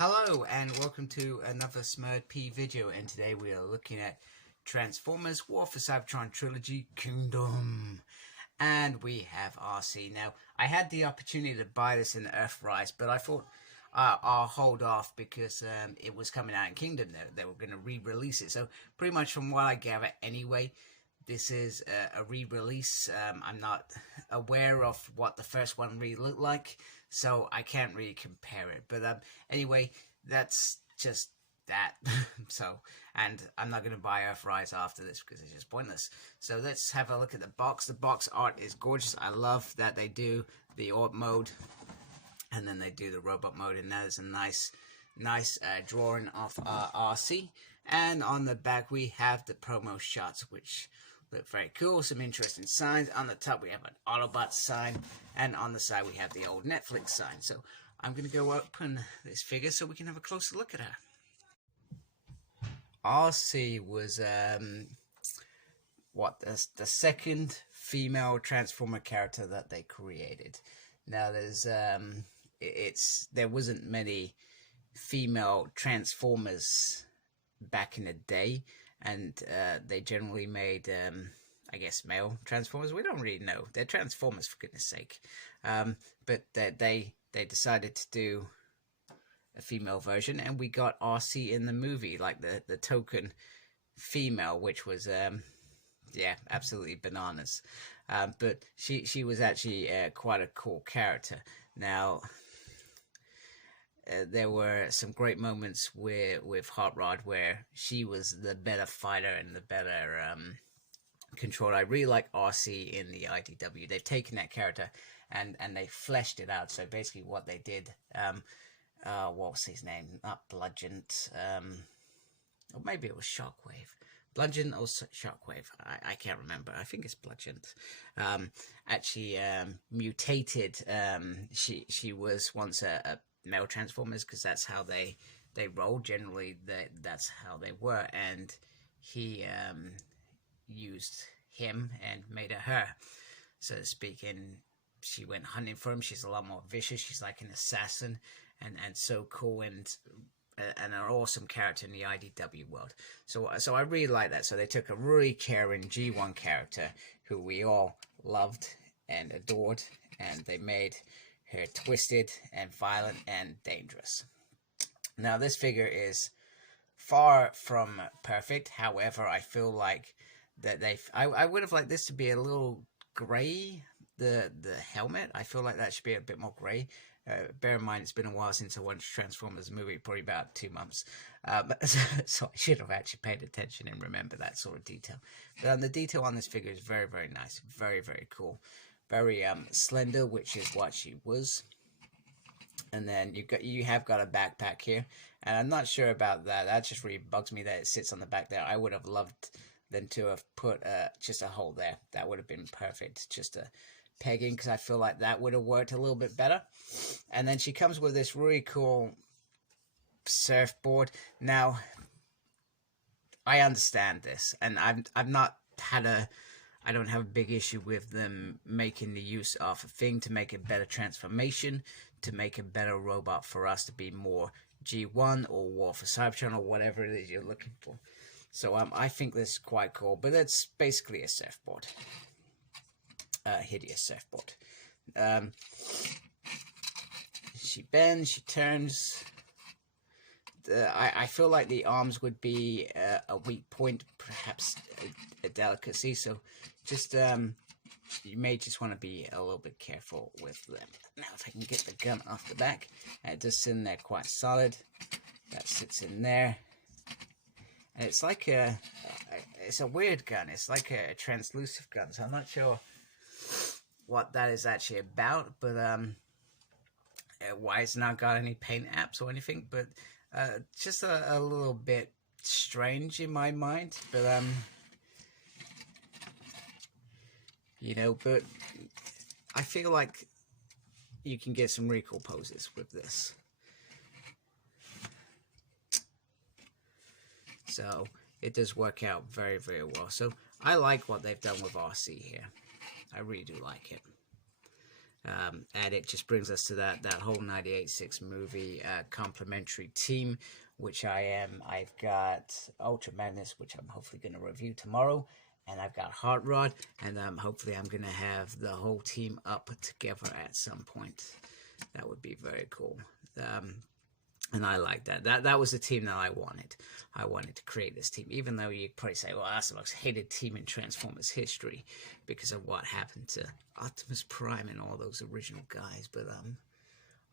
Hello and welcome to another Smurd P video, and today we are looking at Transformers War for Cybertron Trilogy Kingdom. And we have Arcee. Now, I had the opportunity to buy this in Earthrise, but I thought I'll hold off because it was coming out in Kingdom. They were going to re-release it. So pretty much from what I gather anyway, this is a re-release. I'm not aware of what the first one really looked like, so I can't really compare it. But anyway, that's just that. So, and I'm not going to buy Earthrise after this because it's just pointless. So let's have a look at the box. The box art is gorgeous. I love that they do the Orb mode, and then they do the robot mode, and that is a nice drawing of Arcee. And on the back we have the promo shots, which look very cool. Some interesting signs. On the top we have an Autobot sign, and on the side we have the old Netflix sign. So I'm going to go open this figure so we can have a closer look at her. Arcee was the second female Transformer character that they created. Now there's there wasn't many female Transformers back in the day, and they generally made I guess male Transformers. We don't really know. They're Transformers, for goodness sake. But they decided to do a female version, and we got Arcee in the movie, like the token female, which was yeah, absolutely bananas. But she was actually quite a cool character. Now there were some great moments with Hot Rod where she was the better fighter and the better control. I really like Arcee in the IDW. They've taken that character and they fleshed it out. So basically what they did, what was his name? Not Bludgeon, or maybe it was Shockwave. Bludgeon or Shockwave, I can't remember. I think it's Bludgeon. Actually mutated. She was once a male Transformers, because that's how they roll. Generally, that's how they were, and he used him and made her, so to speak, and she went hunting for him. She's a lot more vicious. She's like an assassin, and so cool, and an awesome character in the IDW world. So I really like that. So they took a really caring G1 character who we all loved and adored, and they made her twisted and violent and dangerous. Now this figure is far from perfect. However, I feel like that I would have liked this to be a little grey. The helmet, I feel like that should be a bit more grey. Bear in mind, it's been a while since I watched Transformers movie, probably about 2 months. So I should have actually paid attention and remember that sort of detail. But the detail on this figure is very, very nice. Very, very cool. Very slender, which is what she was. And then you have got a backpack here, and I'm not sure about that. That just really bugs me that it sits on the back there. I would have loved them to have put just a hole there. That would have been perfect. Just a pegging, because I feel like that would have worked a little bit better. And then she comes with this really cool surfboard. Now I understand this, and I've not had I don't have a big issue with them making the use of a thing to make a better transformation, to make a better robot for us to be more G1 or War for Cybertron or whatever it is you're looking for. So I think this is quite cool, but it's basically a surfboard. Hideous surfboard. She bends, she turns. I feel like the arms would be a weak point, perhaps a delicacy. So just you may just want to be a little bit careful with them. Now if I can get the gun off the back, it does sit in there quite solid. That sits in there, and it's like it's a weird gun. It's like a translucent gun, so I'm not sure what that is actually about, but why it's not got any paint apps or anything, but just a little bit strange in my mind. But you know, but I feel like you can get some really cool poses with this. So it does work out very, very well. So I like what they've done with Arcee here. I really do like it. and it just brings us to that whole 98.6 movie complimentary team, which I've got Ultra Madness, which I'm hopefully going to review tomorrow, and I've got Hot Rod, and hopefully I'm going to have the whole team up together at some point. That would be very cool. And I like that. That was the team that I wanted. I wanted to create this team, even though you'd probably say, well, that's the most hated team in Transformers history because of what happened to Optimus Prime and all those original guys. But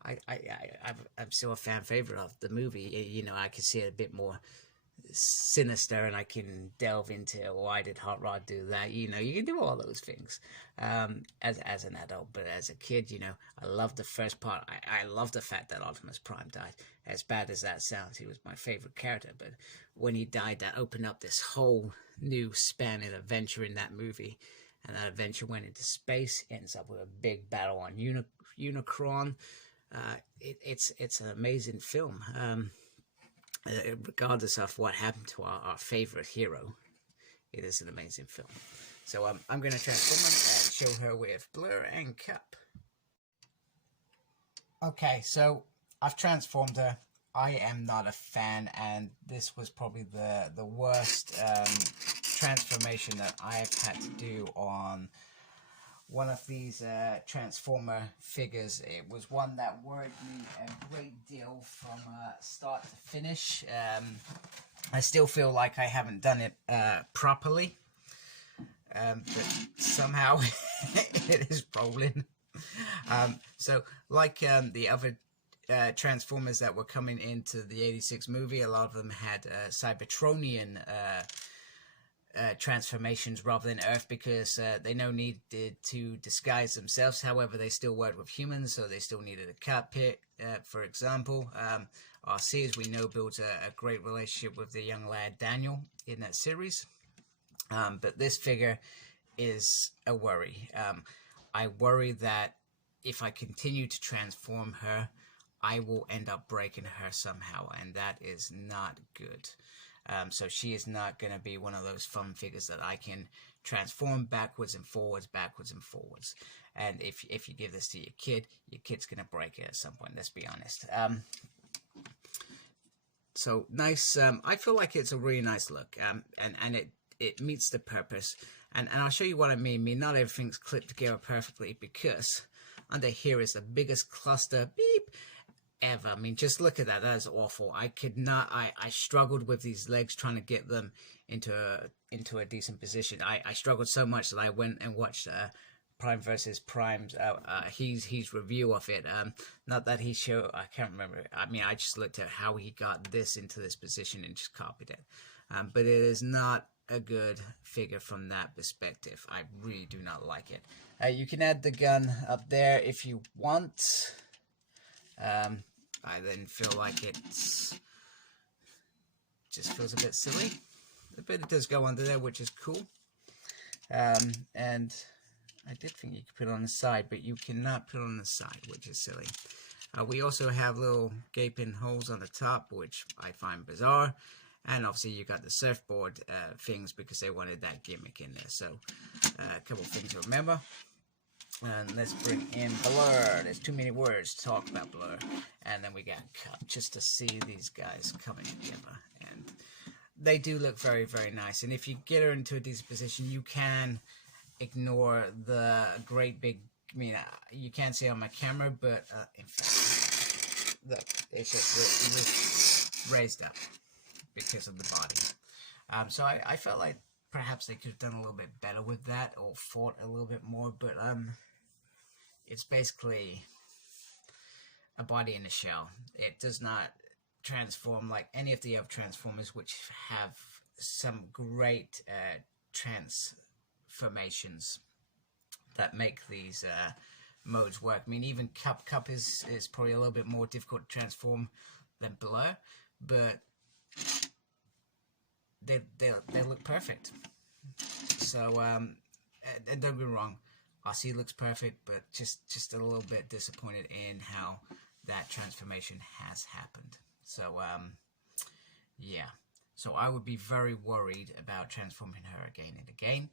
I'm still a fan favorite of the movie. You know, I can see it a bit more sinister, and I can delve into why did Hot Rod do that. You know, you can do all those things as an adult, but as a kid, you know, I loved the first part. I love the fact that Optimus Prime died. As bad as that sounds, he was my favorite character, but when he died, that opened up this whole new span and adventure in that movie, and that adventure went into space, ends up with a big battle on Unicron. It's an amazing film. Regardless of what happened to our favorite hero, it is an amazing film. So I'm going to transform her and show her with Blur and Cup. Okay, so I've transformed her. I am not a fan, and this was probably the worst transformation that I have had to do on one of these Transformer figures. It was one that worried me a great deal from start to finish. I still feel like I haven't done it properly, but somehow it is rolling. So like the other Transformers that were coming into the 86 movie, a lot of them had Cybertronian transformations rather than Earth, because they no needed to disguise themselves. However, they still worked with humans, so they still needed a cockpit, for example. Arcee, as we know, builds a great relationship with the young lad Daniel in that series. But this figure is a worry. I worry that if I continue to transform her, I will end up breaking her somehow, and that is not good. So she is not going to be one of those fun figures that I can transform backwards and forwards, And if you give this to your kid's going to break it at some point, let's be honest. So nice. I feel like it's a really nice look, and it meets the purpose. And I'll show you what I mean. Not everything's clipped together perfectly, because under here is the biggest cluster ever. I mean, just look at that. That is awful. I could not. I struggled with these legs trying to get them into a decent position. I struggled so much that I went and watched Prime versus Prime's his review of it. Not that he showed. I can't remember. I mean, I just looked at how he got this into this position and just copied it. But it is not a good figure from that perspective. I really do not like it. You can add the gun up there if you want. I then feel like it just feels a bit silly, but it does go under there, which is cool. And I did think you could put it on the side, but you cannot put it on the side, which is silly. We also have little gaping holes on the top, which I find bizarre. And obviously you got the surfboard things because they wanted that gimmick in there. So a couple things to remember. And let's bring in Blur. There's too many words to talk about Blur. And then we got Cup, just to see these guys coming together. And they do look very, very nice. And if you get her into a decent position, you can ignore the great big... I mean, you can't see it on my camera, but in fact, look, it's just raised up because of the body. So I felt like perhaps they could have done a little bit better with that, or fought a little bit more, but it's basically a body in a shell. It does not transform like any of the other Transformers, which have some great transformations that make these modes work. I mean, even Cup is probably a little bit more difficult to transform than Blur, but they look perfect. So and don't get me wrong, Arcee looks perfect, but just a little bit disappointed in how that transformation has happened. So yeah, So I would be very worried about transforming her again and again,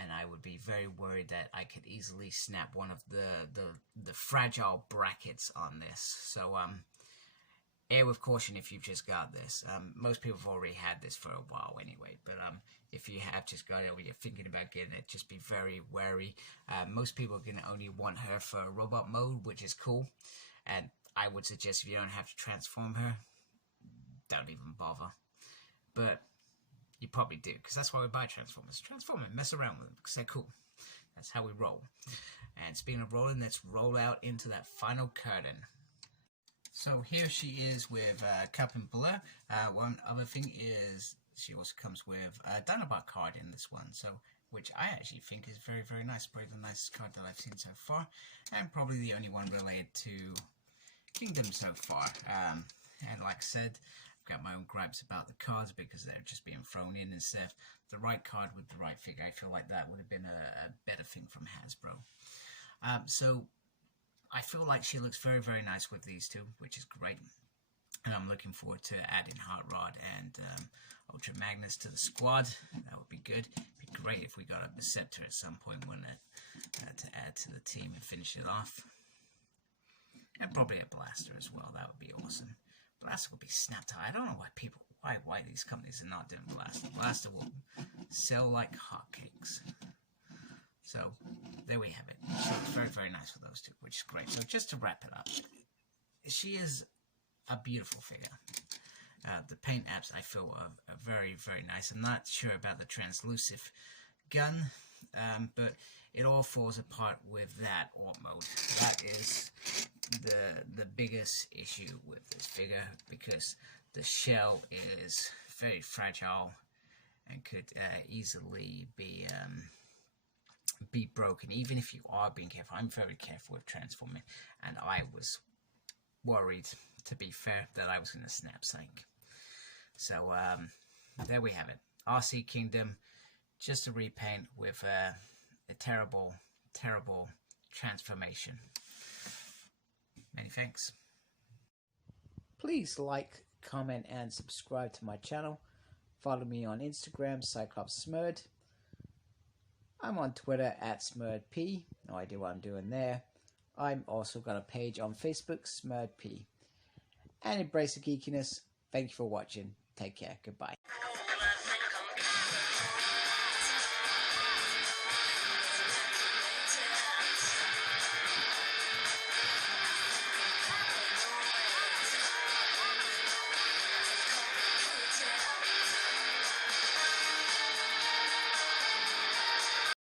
and I would be very worried that I could easily snap one of the fragile brackets on this. So air with caution if you've just got this. Most people have already had this for a while anyway, but if you have just got it or you're thinking about getting it, just be very wary. Most people are going to only want her for robot mode, which is cool, and I would suggest if you don't have to transform her, don't even bother. But you probably do, because that's why we buy Transformers. Transform them, mess around with them, because they're cool. That's how we roll. And speaking of rolling, let's roll out into that final curtain. So here she is with Cup and Blur. One other thing is she also comes with a Dinobot card in this one, so which I actually think is very, very nice. Probably the nicest card that I've seen so far, and probably the only one related to Kingdom so far. And like I said, got my own gripes about the cards because they're just being thrown in instead of the right card with the right figure. I feel like that would have been a better thing from Hasbro. So I feel like she looks very, very nice with these two, which is great. And I'm looking forward to adding Hot Rod and Ultra Magnus to the squad. That would be good. It'd be great if we got a Scepter at some point, wouldn't it? To add to the team and finish it off. And probably a Blaster as well. That would be awesome. Blaster will be snapped out. I don't know why these companies are not doing Blaster. Blaster will sell like hotcakes. So there we have it. She looks very, very nice for those two, which is great. So just to wrap it up, she is a beautiful figure. The paint apps I feel are very, very nice. I'm not sure about the translucent gun, but it all falls apart with that Alt mode. That is the biggest issue with this figure, because the shell is very fragile and could easily be broken, even if you are being careful. I'm very careful with transforming, and I was worried, to be fair, that I was going to snap something. So there we have it. Arcee Kingdom, just a repaint with a terrible, terrible transformation. Many thanks. Please like, comment, and subscribe to my channel. Follow me on Instagram, CyclopsSmurd. I'm on Twitter @SmurdP. No idea what I'm doing there. I'm also got a page on Facebook, SmurdP. And embrace the geekiness. Thank you for watching. Take care. Goodbye.